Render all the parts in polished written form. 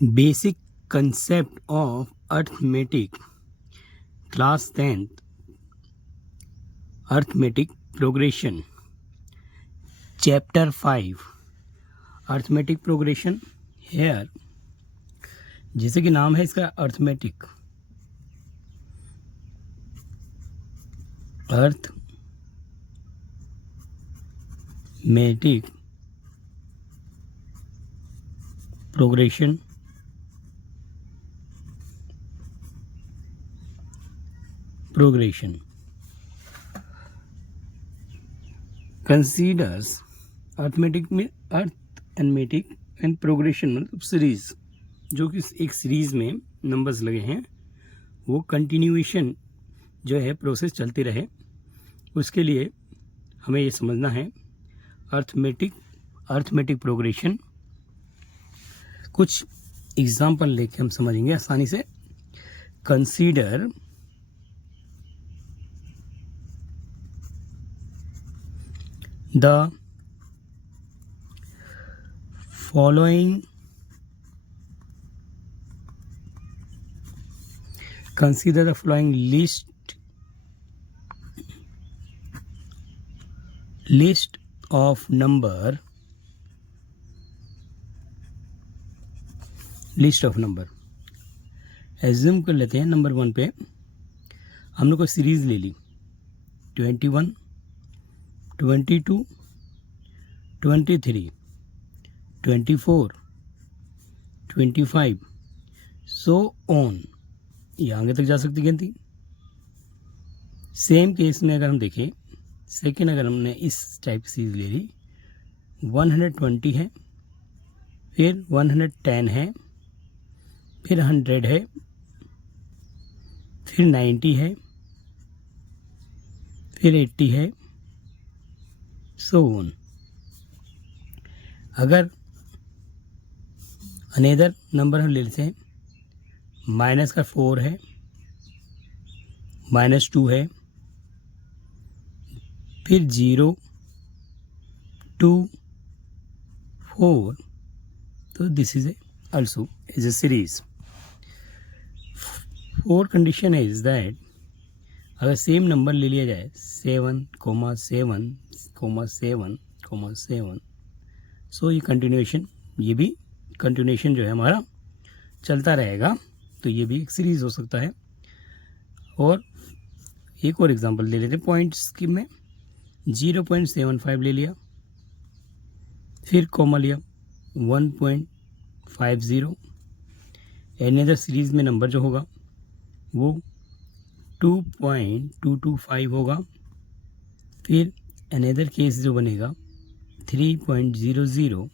Basic concept of arithmetic, class 10th, arithmetic progression, chapter 5, arithmetic progression. Here जैसे कि नाम है इसका arithmetic, arithmetic progression considers arithmetic में अर्थमेटिक एंड प्रोग्रेशन मतलब सीरीज, जो कि एक सीरीज में नंबर्स लगे हैं वो कंटिन्यूएशन जो है प्रोसेस चलती रहे, उसके लिए हमें ये समझना है अर्थमेटिक प्रोग्रेशन। कुछ एग्जाम्पल लेके हम समझेंगे आसानी से। Consider the following, consider the following list of number assume कर लेते हैं नंबर 1 पे हमने कोई सीरीज ले ली 21, 22, 23, 24, 25 सो ऑन, ये आगे तक जा सकती गिनती। सेम केस में अगर हम देखें सेकेंड, अगर हमने इस टाइप की सीरीज ले ली 120 है, फिर 110 है, फिर 100 है, फिर 90 है, फिर 80 है, सो ऑन। अगर अनेदर नंबर हम ले लेते हैं, माइनस का 4 है, -2 है, फिर 0, 2, 4, तो this is also is a series. 4 condition is that अगर सेम नंबर ले लिया जाए 7, 7, 7, 7, सो ये कंटिन्यूएशन, ये भी कंटिन्यूएशन जो है हमारा चलता रहेगा, तो ये भी एक सीरीज हो सकता है। और एक और एग्जांपल ले लेते हैं पॉइंट्स की में 0.75 ले लिया, फिर कॉमा लिया 1.50, एनअदर सीरीज में नंबर जो होगा वो 2.225 होगा, फिर अनदर केस जो बनेगा 3.00,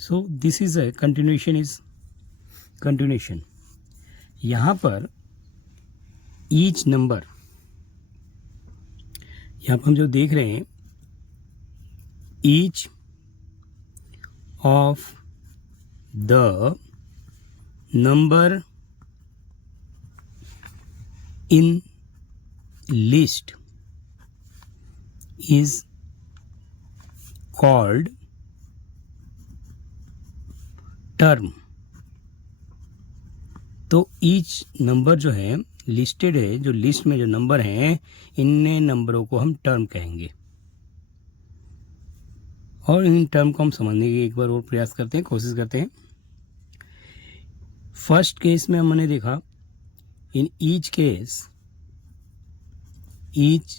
so this is a continuation. यहाँ पर ईच नंबर, यहाँ पर हम जो देख रहे हैं each of the number in list is called term। तो ईच नंबर जो है लिस्टेड है, जो लिस्ट में जो नंबर हैं इन नंबरों को हम टर्म कहेंगे। और इन टर्म को हम समझने की एक बार और प्रयास करते हैं, कोशिश करते हैं। फर्स्ट केस में हमने देखा in each case each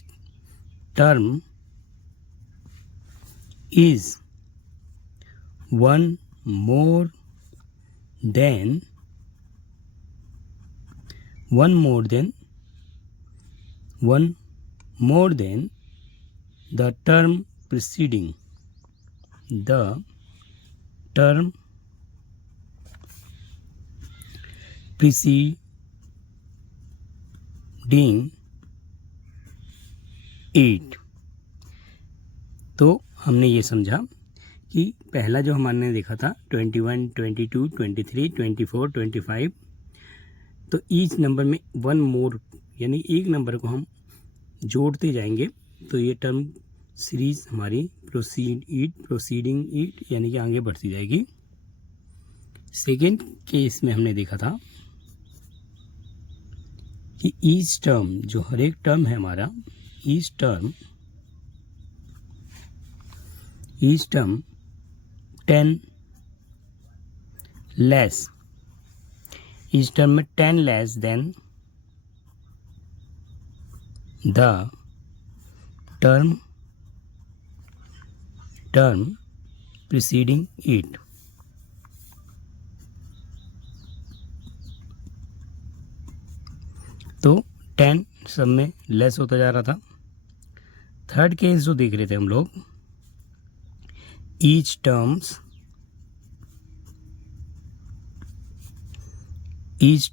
term is one more than the term preceding, the term preceding it। तो हमने ये समझा कि पहला जो हमने देखा था 21, 22, 23, 24, 25, तो ईच नंबर में वन मोर यानी एक नंबर को हम जोड़ते जाएंगे, तो ये टर्म सीरीज हमारी प्रोसीडिंग इट यानी कि आगे बढ़ती जाएगी। सेकेंड केस में हमने देखा था कि ईच टर्म, जो हर एक टर्म है हमारा, each term 10 less, each term में 10 less than the term preceding it. तो 10 सब में लेस होता जा रहा था। थर्ड केस जो देख रहे थे हम लोग, ईच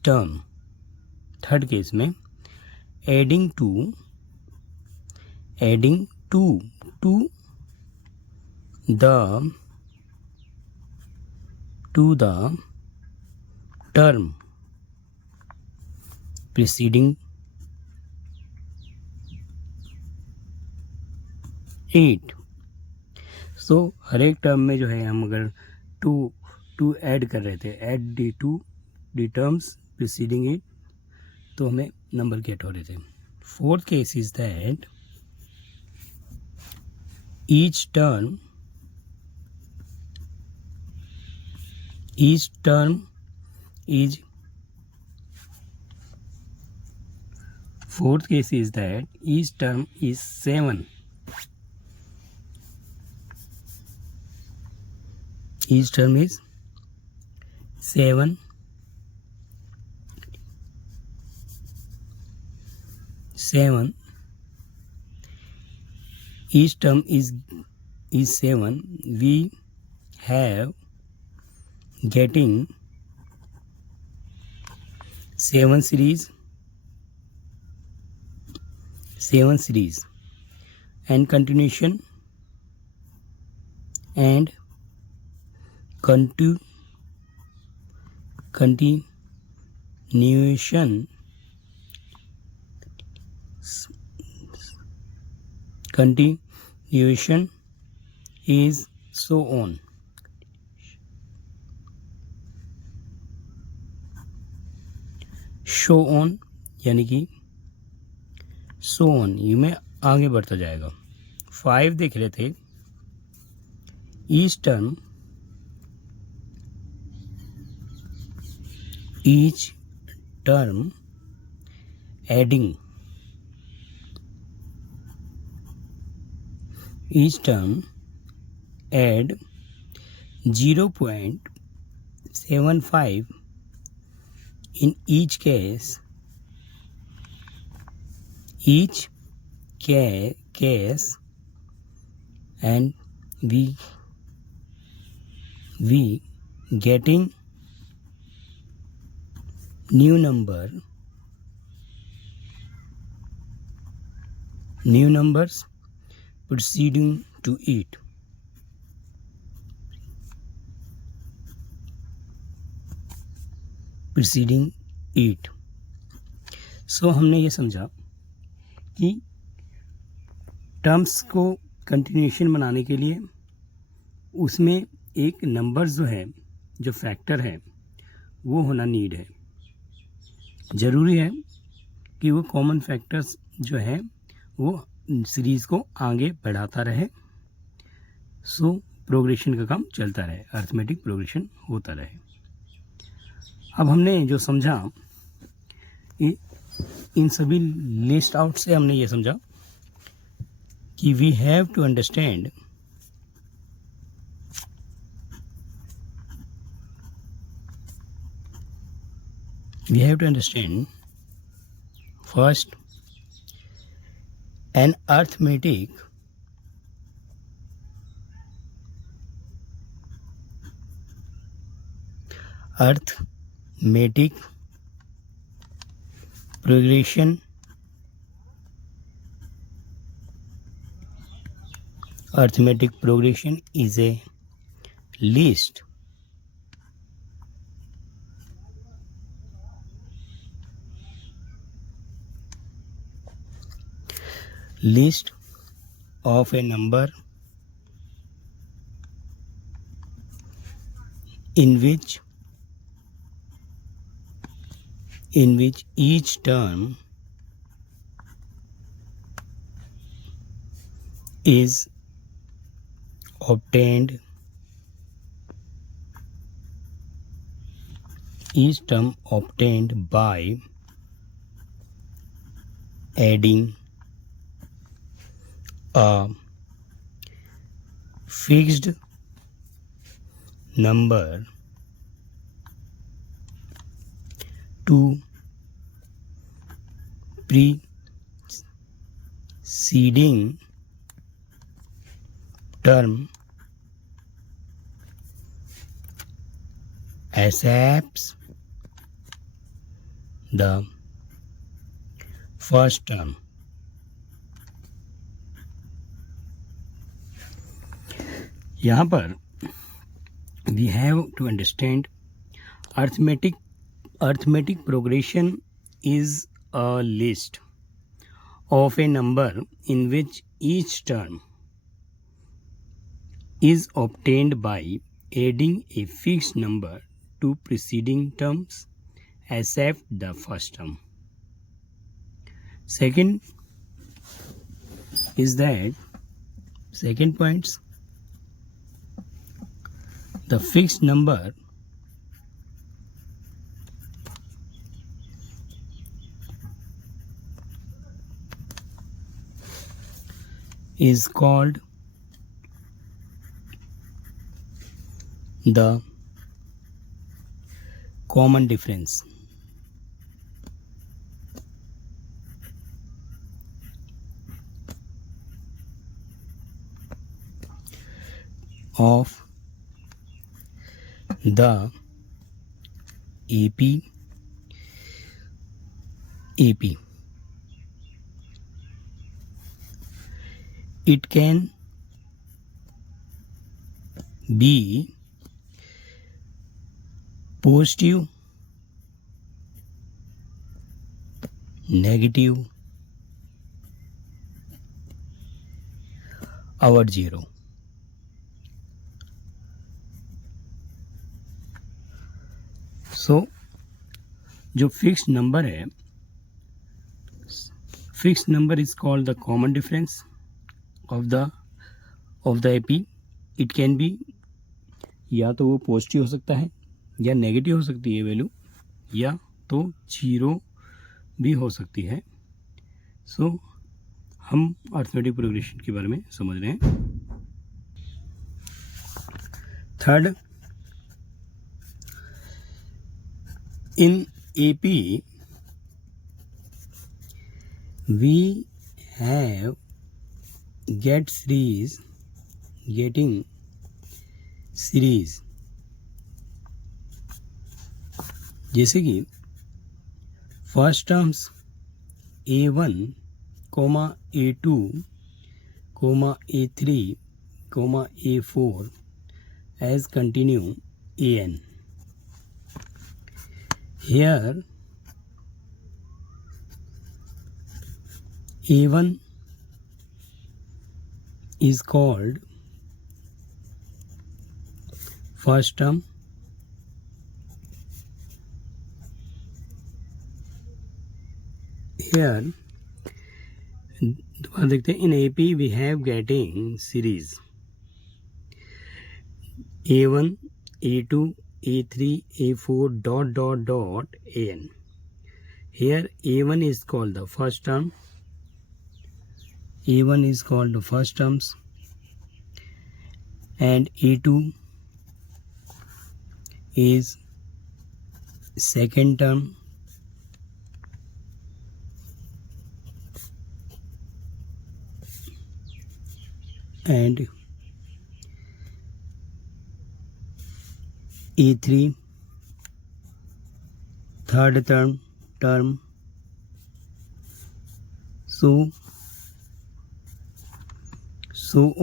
टर्म थर्ड केस में adding to the term preceding it. सो हर एक टर्म में जो है हम अगर टू ऐड कर रहे थे, add d to the terms preceding it, तो हमें नंबर गेट हो रहे थे। Fourth case is that each term is, fourth case is that each term is 7. Each term is 7. Each term is 7. We have getting 7 series and continuation and continuation is so on. Show on यानी कि so on, ये में आगे बढ़ता जाएगा। 5 देख रहे थे, each term adding, each term add 0.75 in each case and we getting new numbers proceeding to it. Preceding it. So हमने ये समझा कि टर्म्स को कंटिन्यूएशन बनाने के लिए उसमें एक नंबर जो है, जो फैक्टर है, वो होना नीड है, ज़रूरी है कि वो कॉमन फैक्टर्स जो है वो सीरीज़ को आगे बढ़ाता रहे, सो प्रोग्रेशन का काम चलता रहे, अर्थमेटिक प्रोग्रेशन होता रहे। अब हमने जो समझा, इन सभी लिस्ट आउट से हमने ये समझा कि we have to understand first an arithmetic progression is a list of a number in which in which each term is obtained by adding a fixed number to preceding term accepts the first term. यहाँ पर we have to understand arithmetic progression is a list of a number in which each term is obtained by adding a fixed number to preceding terms except the first term. Second points, the fixed number is called the common difference. Of the AP. It can be positive, negative, or zero. So जो fixed number है, fixed number is called the common difference of the AP. It can be, या तो वो पॉजिटिव हो सकता है या नेगेटिव हो सकती है वैल्यू, या तो जीरो भी हो सकती है. सो हम अर्थमेटिक प्रोग्रेशन के बारे में समझ रहे हैं. Third, in AP we have getting series. जैसे कि first terms A1, A2, A3, A4 as continue AN. Here A1 is called first term. Here दोबारा देखते हैं. In AP we have getting series A1, A2, A3, A4 ... AN. Here A1 is called the first term. A1 is called the first terms, and A2 is second term, and A3 third term, so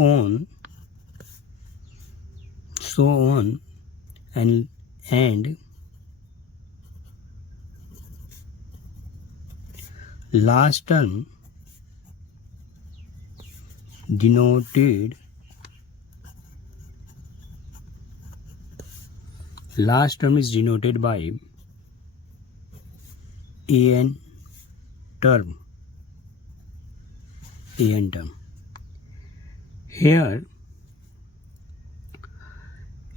on and last term denoted by an term. Here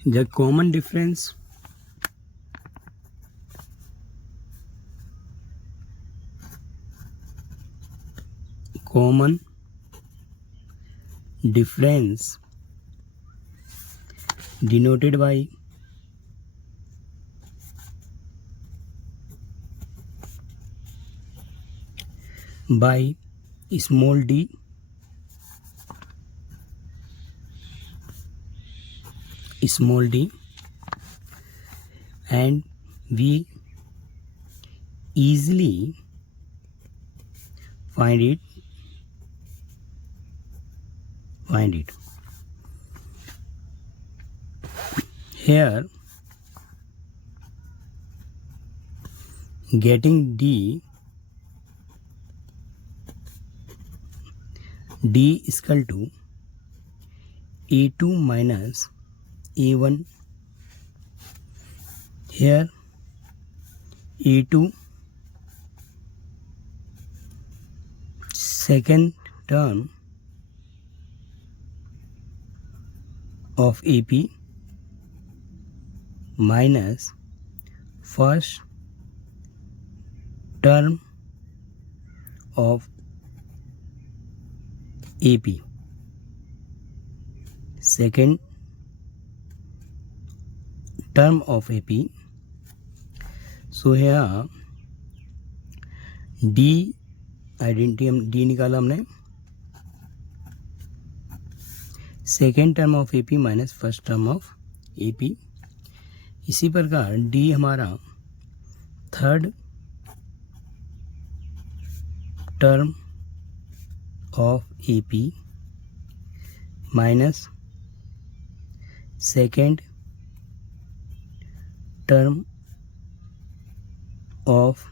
the common difference denoted by small d and we easily find it. Here getting d is equal to a2 minus a1. Here a2 second term of AP minus first term of AP, second term of AP. So here D identity हम D निकाला हमने, second term of AP minus first term of AP. इसी प्रकार D हमारा third term of AP minus second term of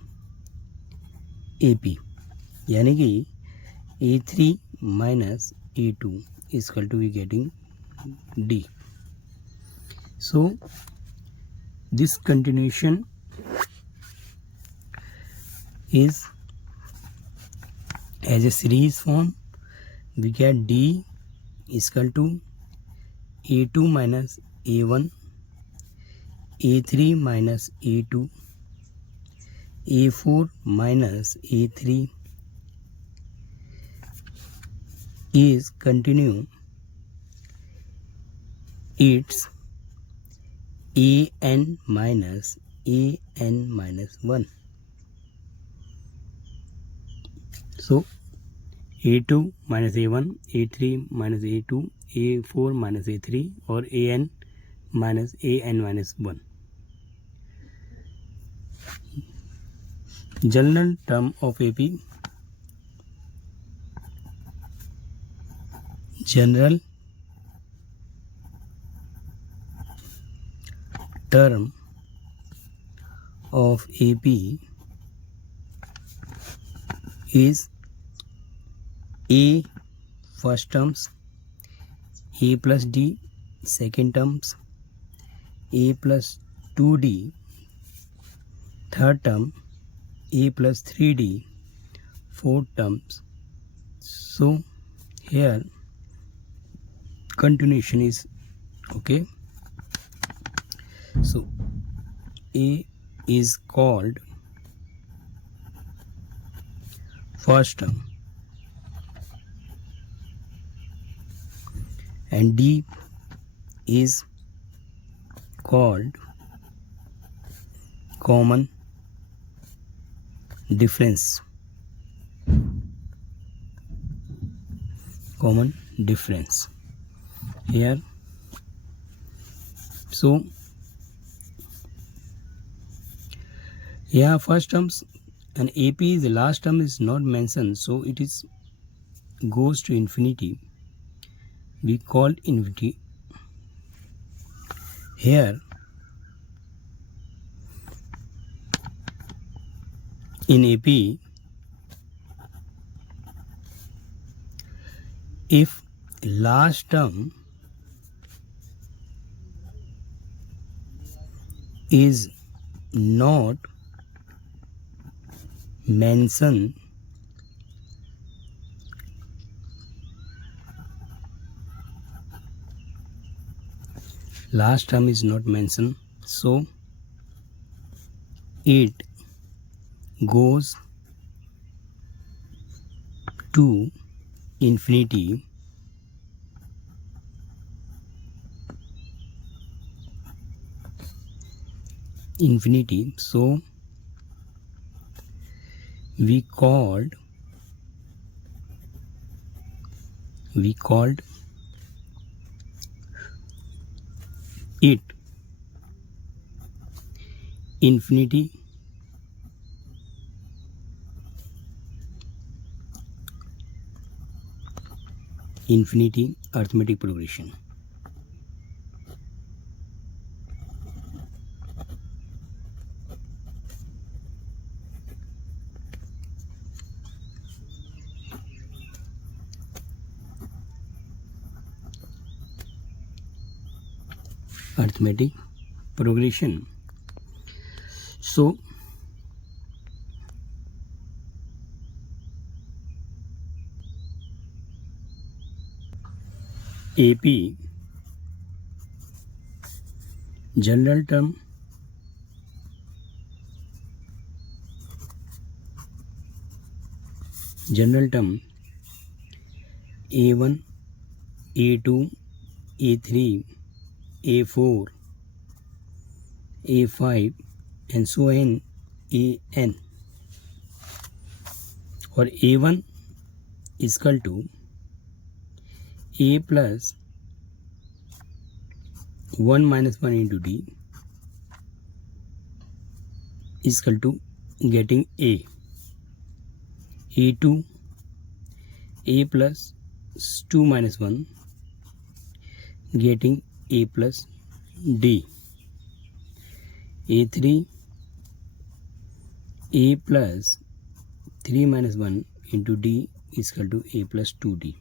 AP, यानी कि A3 minus A2 is equal to we getting D. So this continuation is as a series form. We get D is equal to A2 minus A1, A3 minus A2, A4 minus A3 is continue its an minus 1. So A2 minus A1, A3 minus A2, A4 minus A3 or an minus 1. General term of AP, general term of AP is A first terms, A plus D second terms, A plus 2D third term, A plus 3D fourth terms. So here continuation is okay. So A is called first term and D is called common difference. Here, so yeah, first terms and AP the last term is not mentioned, so it is goes to infinity. We call infinity. Here in AP, if last term is not mention last term is not mentioned, so it goes to infinity so we called it infinity arithmetic progression. Arithmetic progression. So AP general term A1, A2, A3, A4, A5 and so on AN, or A1 is equal to A plus 1 minus 1 into D is equal to getting A. A2 A plus 2 minus 1 getting A plus D. A3 A plus 3 minus 1 into D is equal to A plus 2D.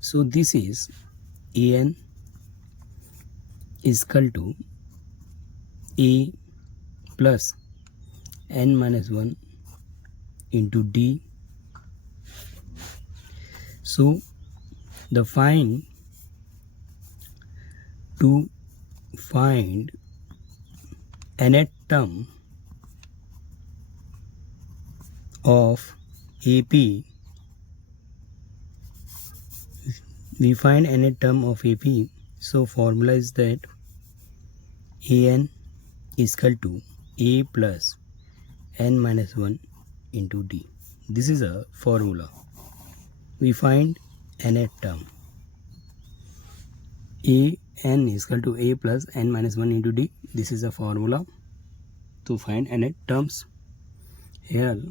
So this is AN is equal to A plus n minus 1 into D. So to find nth term of AP, we find nth term of AP. So formula is that AN is equal to A plus n minus 1 into D. This is a formula. We find nth term. AN is equal to A plus n minus 1 into D. This is a formula to find nth terms. Here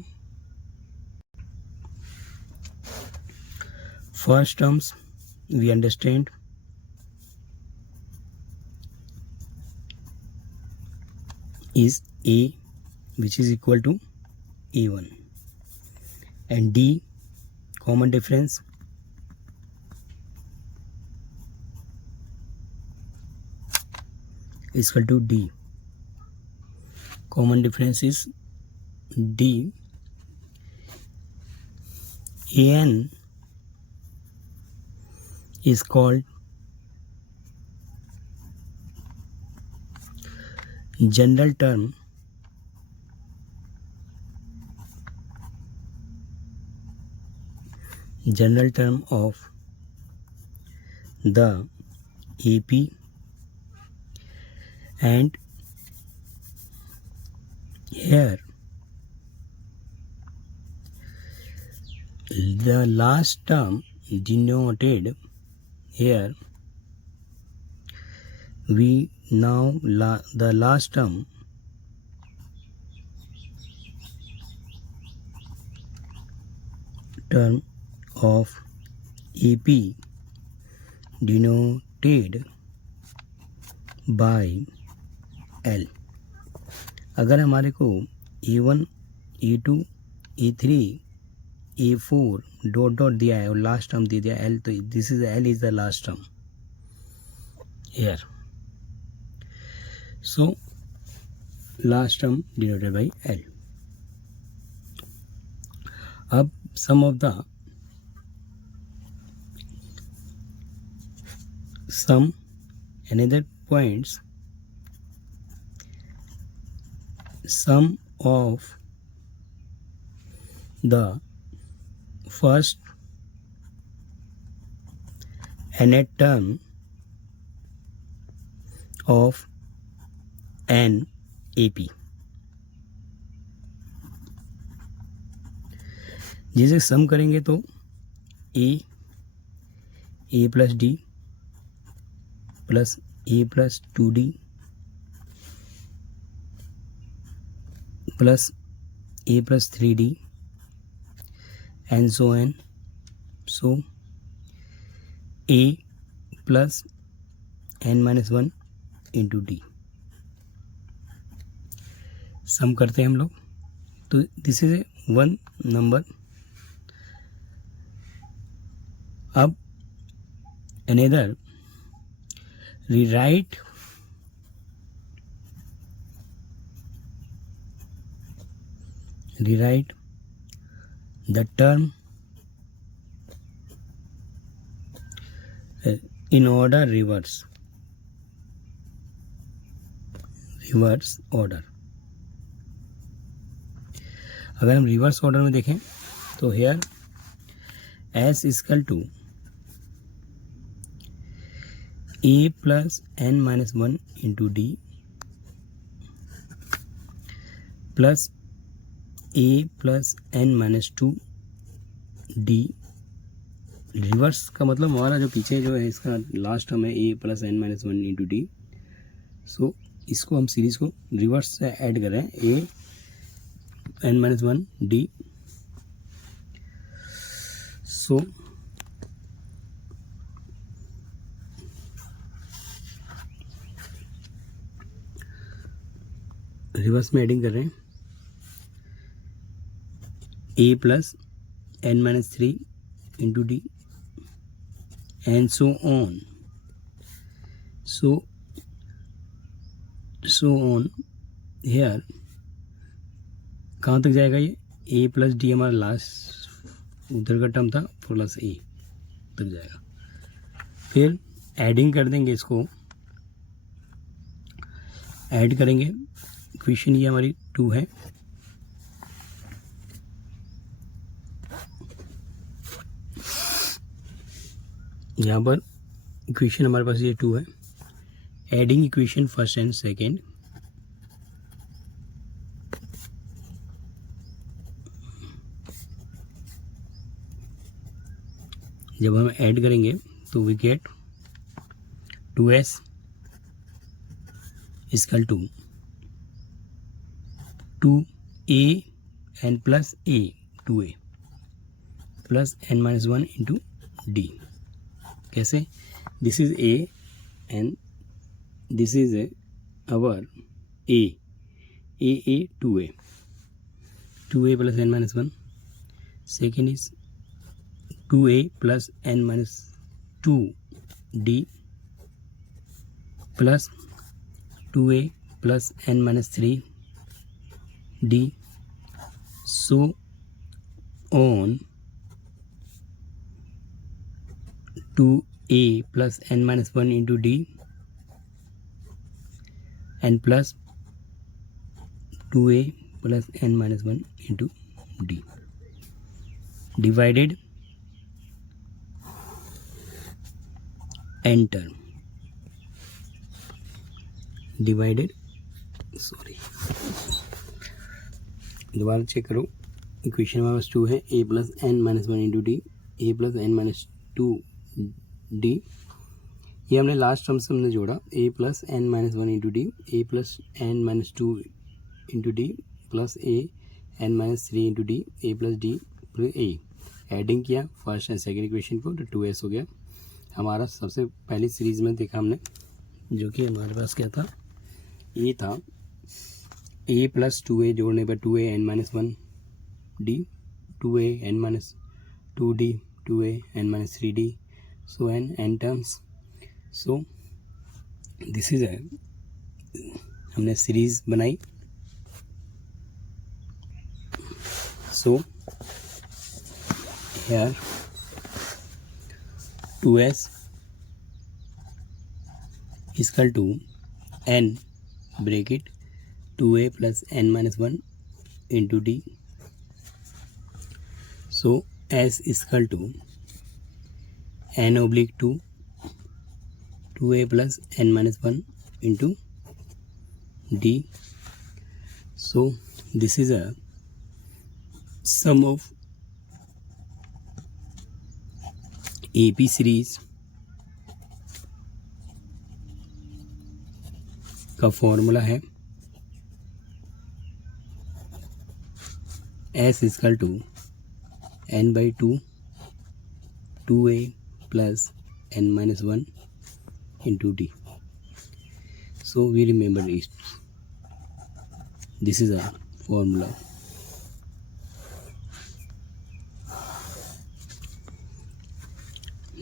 first terms we understand is A, which is equal to A1, and D common difference is equal to D. Common difference is D. AN is called general term of the AP, and here the last term denoted here we now the last term of AP denoted by L. अगर हमारे को A1, A2, A3, A4 dot dot दिया है और last term दे दिया L, तो this is L is the last term here. So last term denoted by L. अब sum of the sum another points, sum of the first nth term of an AP, जिसे सम करेंगे तो a plus d plus a plus 2d plus a plus 3d and so n, so a plus n minus 1 into d sum करते हैं हम लोग। तो this is a one number. अब another rewrite the term in order reverse order। अगर हम reverse order में देखें तो here S equal to a plus n minus 1 into d plus a plus n minus 2 d. Reverse का मतलब हमारा जो पीछे जो है इसका लास्ट टर्म है a plus n minus 1 into d. So इसको हम सीरीज को रिवर्स से ऐड कर रहे हैं, a n minus 1 d. So reverse में एडिंग कर रहे हैं a plus n minus 3 into d and so on, so on. Here कहाँ तक जाएगा ये a प्लस डी हमारा लास्ट उधर का टर्म था प्लस a तक जाएगा। फिर एडिंग कर देंगे, इसको ऐड करेंगे। इक्वेशन ये हमारी 2 है, यहाँ पर इक्वेशन हमारे पास ये 2 है। Adding equation first and second, जब हम ऐड करेंगे तो we get 2s equal to 2a n plus a 2a plus n minus 1 into d. कैसे? This is a and this is our a 2a plus n minus 1। Second is 2a plus n minus 2d plus 2a plus n minus 3d, so on 2a plus n minus 1 into d and plus 2a plus n minus 1 into d divided enter divided दोबारा चेक करो। इक्वेशन हमारे पास 2 है, a plus n minus 1 into D, A plus n minus 2 डी। ये हमने last term से हमने जोड़ा, a plus n minus 1 into D, A plus n minus 2 into d plus a n minus 3 into D, A plus d plus a। Adding किया first and second equation को, तो 2s हो गया हमारा। सबसे पहली सीरीज में देखा हमने, जो कि हमारे पास क्या था, a था a प्लस 2a जोड़ने पर 2a n minus 1 D, 2a n minus 2d, 2a n minus 3d, so n terms. So this is हमने सीरीज बनाई। सो here 2s is equal to n bracket 2a plus n minus 1 into d. So s is equal to n oblique 2 2a plus n minus 1 into d. So this is a sum of AP series का formula है S equal to n by 2 2a plus n minus 1 into d. So we remember it. This is a formula.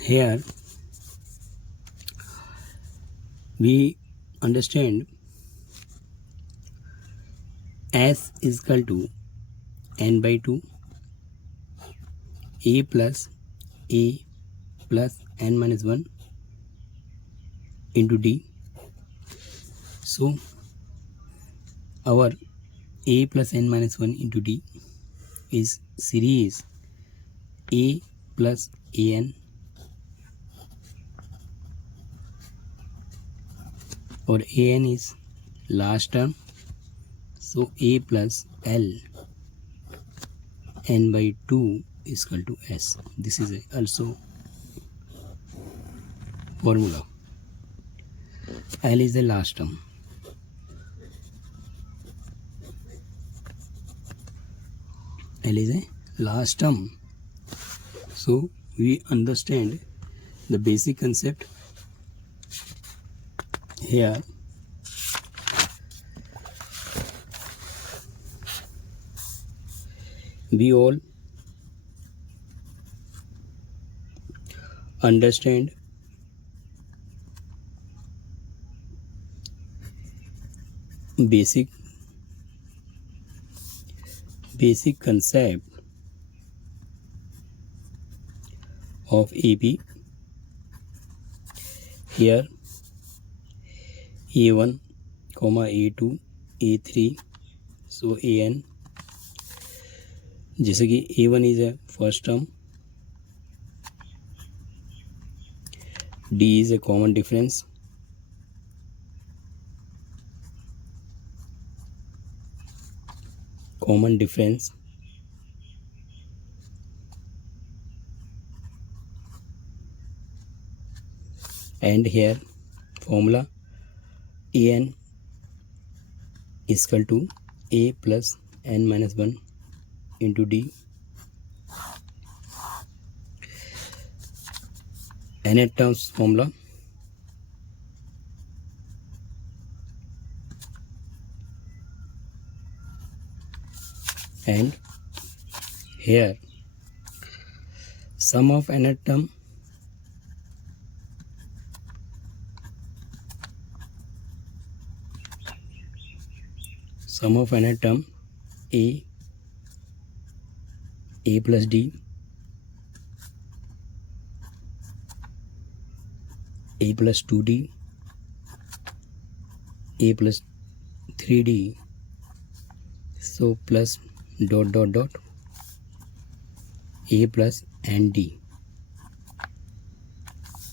Here we understand S is equal to n by 2 a plus n minus 1 into d. So our a plus n minus 1 into d is series a plus an or an is last term. So a plus l n by 2 is equal to s. This is also formula. L is the last term. L is a last term. So we understand the basic concept here. We all understand basic concept of AP. Here A1, A2, A3, so AN. जैसे कि A1 is a first term, D is a common difference, and here formula AN is equal to A plus n minus 1 into d. nth terms formula and here sum of nth term a plus d, a plus 2d, a plus 3d, so plus dot dot dot a plus and d.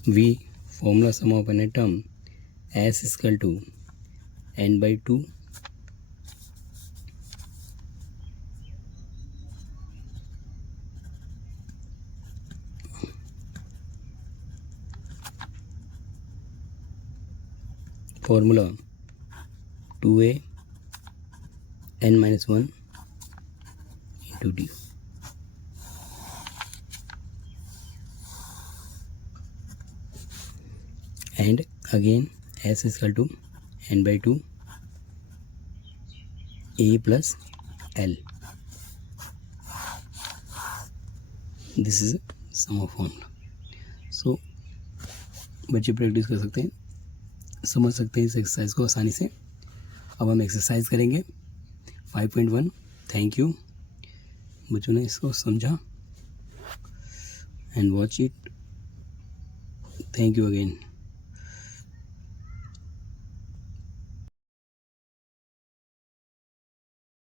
We formula sum of n term s is equal to n by 2 formula 2a n minus 1 into d. And again s is equal to n by 2 a plus l. This is sum of formula. So बच्चे प्रैक्टिस कर सकते हैं, समझ सकते हैं इस एक्सरसाइज को आसानी से. अब हम एक्सरसाइज करेंगे 5.1. थैंक यू, बच्चों ने इसको समझा. and watch it. Thank you again.